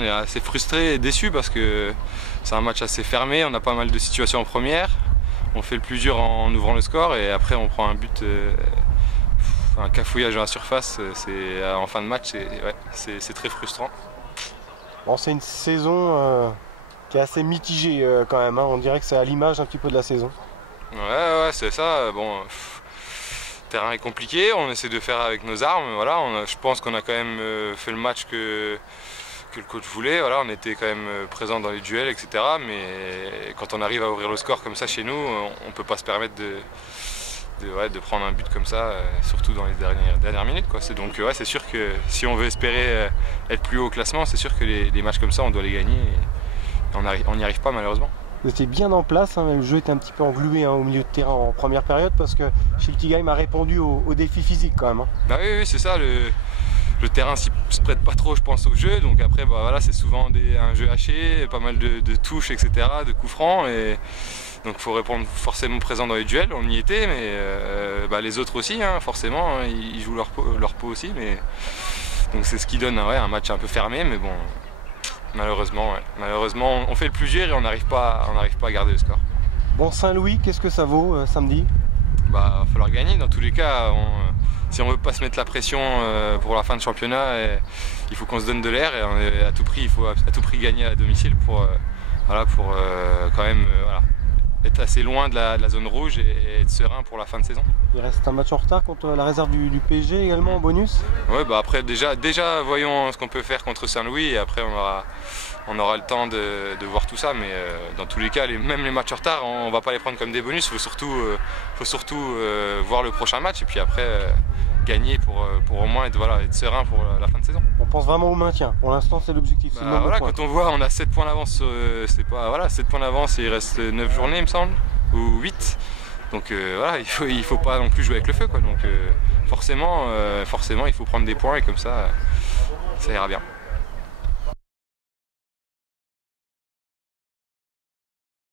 est assez frustré et déçu parce que c'est un match assez fermé, on a pas mal de situations en première. On fait le plus dur en ouvrant le score et après on prend un but, un cafouillage dans la surface, en fin de match, c'est très frustrant. Bon, c'est une saison qui est assez mitigée quand même, hein. On dirait que c'est à l'image un petit peu de la saison. Ouais, c'est ça. Bon, le terrain est compliqué, on essaie de faire avec nos armes. Voilà, je pense qu'on a quand même fait le match que le coach voulait. Voilà, on était quand même présent dans les duels, etc. Mais quand on arrive à ouvrir le score comme ça chez nous, on ne peut pas se permettre de prendre un but comme ça, surtout dans les dernières minutes, quoi. Donc c'est sûr que si on veut espérer être plus haut au classement, c'est sûr que les matchs comme ça, on doit les gagner. Et on n'y arrive pas malheureusement. Vous étiez bien en place, hein, le jeu était un petit peu englué, hein, au milieu de terrain en première période parce que Schiltigheim a répondu au défi physique quand même, hein. Bah oui, c'est ça. Le terrain se prête pas trop, je pense, au jeu. Donc après, voilà, c'est souvent un jeu haché, pas mal de touches, etc., de coups francs. Et donc il faut répondre forcément présent dans les duels. On y était, mais les autres aussi, hein, forcément, hein, ils jouent leur peau aussi. Mais donc c'est ce qui donne un match un peu fermé, mais bon. Malheureusement, on fait le plus dur et on n'arrive pas à garder le score. Bon, Saint-Louis, qu'est-ce que ça vaut samedi? Bah, va falloir gagner dans tous les cas. Si on veut pas se mettre la pression pour la fin de championnat, il faut qu'on se donne de l'air et à tout prix, il faut à tout prix gagner à domicile pour quand même être assez loin de la zone rouge et être serein pour la fin de saison. Il reste un match en retard contre la réserve du PSG également en bonus. Ouais, bah après déjà voyons ce qu'on peut faire contre Saint-Louis et après on aura le temps de voir tout ça, mais dans tous les cas, même les matchs en retard, on va pas les prendre comme des bonus. Il faut surtout voir le prochain match et puis après gagner pour au moins être serein pour la fin de saison. On pense vraiment au maintien. Pour l'instant, c'est l'objectif. Quand on voit, on a 7 points d'avance. 7 points d'avance et il reste 9 journées, il me semble, ou 8. Donc il faut pas non plus jouer avec le feu, quoi. Donc forcément, il faut prendre des points et comme ça ira bien.